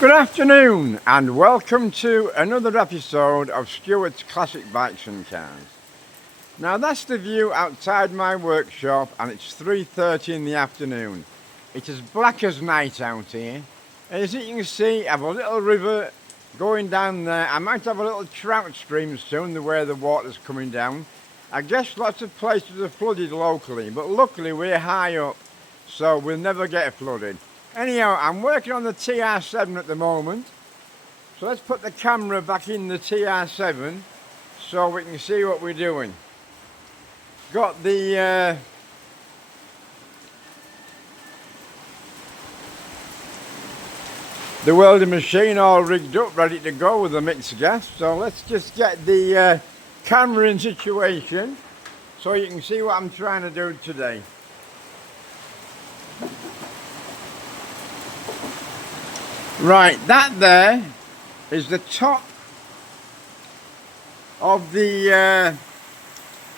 Good afternoon and welcome to another episode of Stuart's Classic Bikes and Cars. Now that's the view outside my workshop and it's 3:30 in the afternoon. It is black as night out here. As you can see, I have a little river going down there. I might have a little trout stream soon, the way the water's coming down. I guess lots of places are flooded locally, but luckily we're high up, so we'll never get flooded. Anyhow, I'm working on the TR7 at the moment, so let's put the camera back in the TR7 so we can see what we're doing. Got the welding machine all rigged up, ready to go with the mixed gas, so let's just get the camera in situation so you can see what I'm trying to do today. Right, that there is the top of the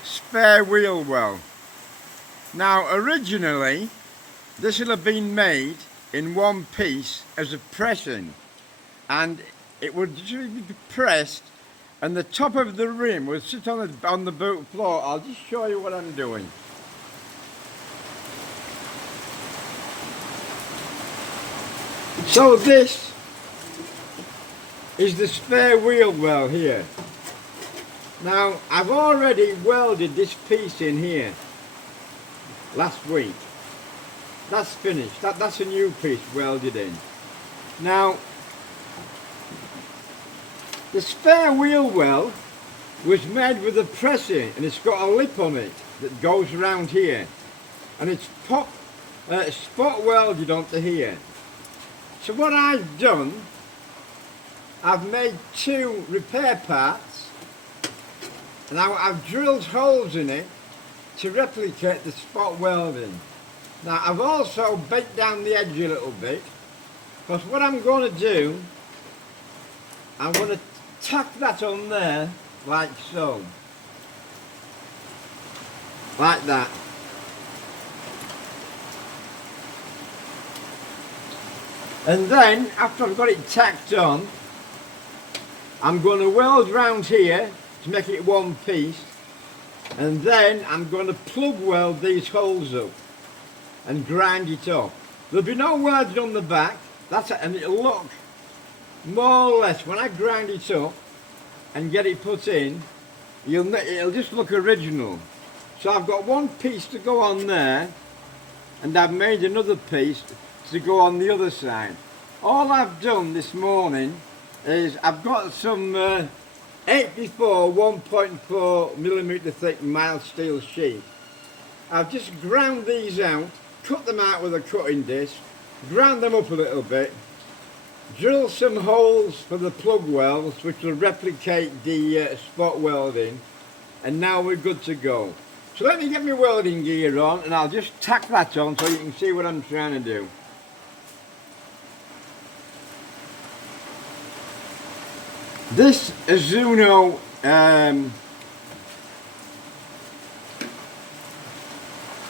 spare wheel well. Now originally this would have been made in one piece as a pressing, and it would just be pressed and the top of the rim would sit on the boot floor. I'll just show you what I'm doing. So this is the spare wheel well here. Now I've already welded this piece in here last week. That's finished. That's a new piece welded in. Now the spare wheel well was made with a pressing, and it's got a lip on it that goes around here, and it's spot welded onto here. So what I've done, I've made two repair parts, and I've drilled holes in it to replicate the spot welding. Now I've also bent down the edge a little bit, because what I'm going to do, I'm going to tack that on there like so, like that. And then, after I've got it tacked on, I'm going to weld round here to make it one piece, and then I'm going to plug weld these holes up and grind it up. There'll be no welding on the back, that's it, and it'll look more or less, when I grind it up and get it put in, it'll just look original. So I've got one piece to go on there, and I've made another piece to go on the other side. All I've done this morning is I've got some 84 1.4mm thick mild steel sheet. I've just ground these out, cut them out with a cutting disc, ground them up a little bit, drill some holes for the plug welds which will replicate the spot welding, and now we're good to go. So let me get my welding gear on and I'll just tack that on so you can see what I'm trying to do. This Azuno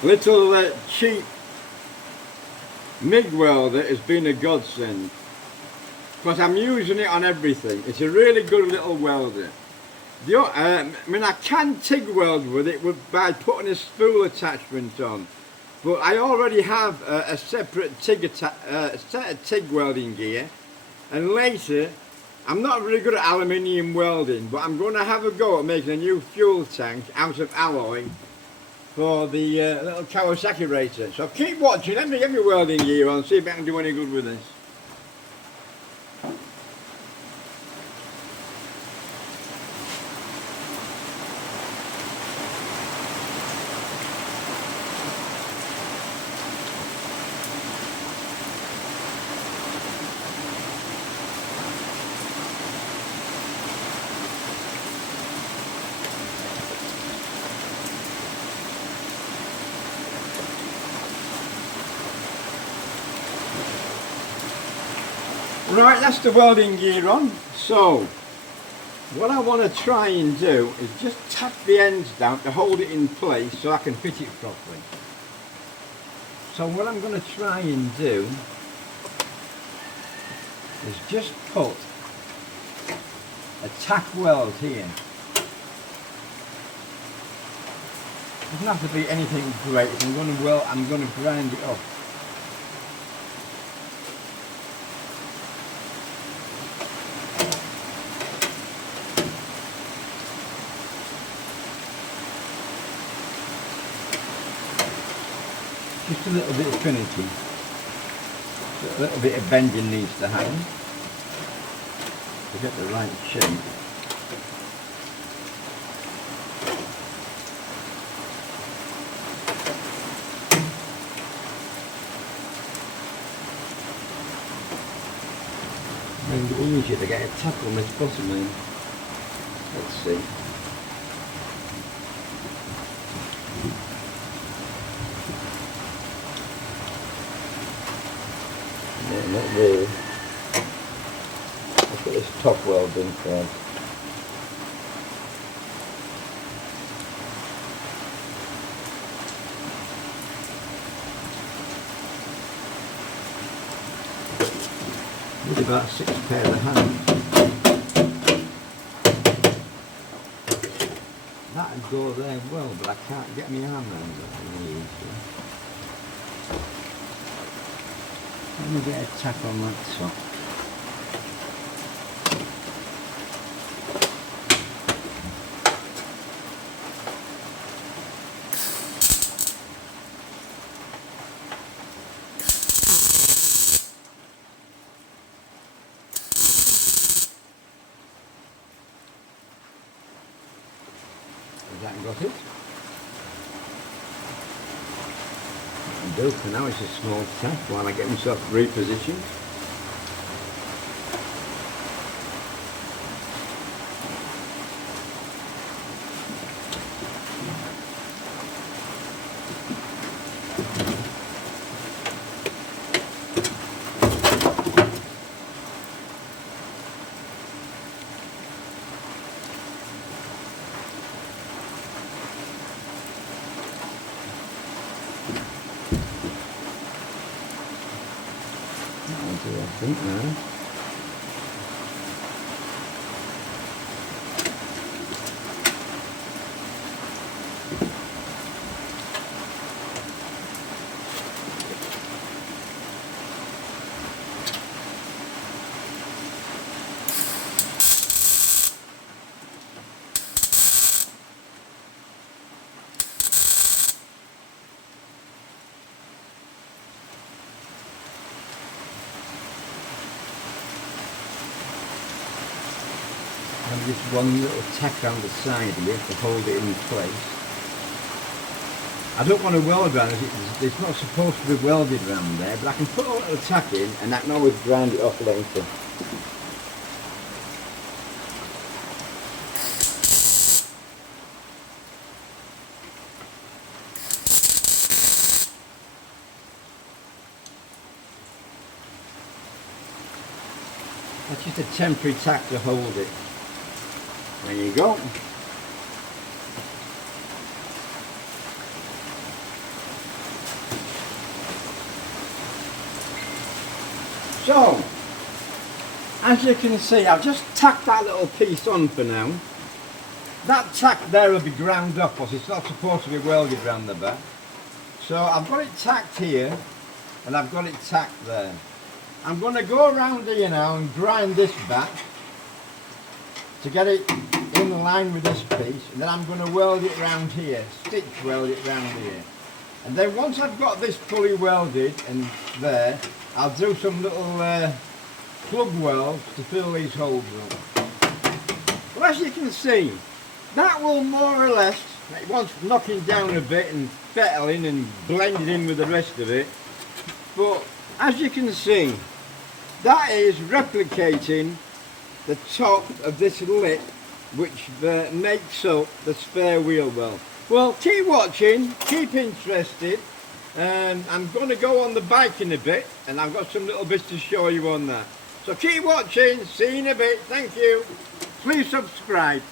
little cheap MIG welder has been a godsend, because I'm using it on everything. It's a really good little welder. I mean, I can TIG weld with it by putting a spool attachment on, but I already have a separate set of TIG welding gear, and later, I'm not really good at aluminium welding, but I'm going to have a go at making a new fuel tank out of alloy for the little Kawasaki racer. So keep watching, let me get my welding gear on, see if I can do any good with this. Right, that's the welding gear on. So what I want to try and do is just tap the ends down to hold it in place so I can fit it properly. So what I'm going to try and do has just put a tack weld here. Doesn't have to be anything great. I'm going to grind it up. Just a little bit of finicky. A little bit of bending needs to happen to get the right shape. And it's easier to get a tack on this bottom end. Let's see. Yeah, not really. Let's get this top weld in first. There's about 6 pairs of hands. That'd go there well, but I can't get my arm around that really easily. Let me get a tack on that top. Has that got it? That'll do for now. It's a small tack while I get myself repositioned. I think now. And just one little tack on the side here to hold it in place. I don't want to weld around it, it's not supposed to be welded around there, but I can put a little tack in and I can always grind it off later. That's just a temporary tack to hold it. There you go. So, as you can see, I've just tacked that little piece on for now. That tack there will be ground up, because it's not supposed to be welded around the back. So I've got it tacked here, and I've got it tacked there. I'm going to go around here now and grind this back to get it in line with this piece, and then I'm going to weld it round here, stitch weld it round here. And then once I've got this fully welded and there, I'll do some little plug welds to fill these holes up. Well, as you can see, that will more or less, it wants knocking down a bit and fettling and blending in with the rest of it, but as you can see, that is replicating the top of this lip, which makes up the spare wheel well. Well, keep watching, keep interested. I'm going to go on the bike in a bit, and I've got some little bits to show you on that. So keep watching, see you in a bit, thank you. Please subscribe.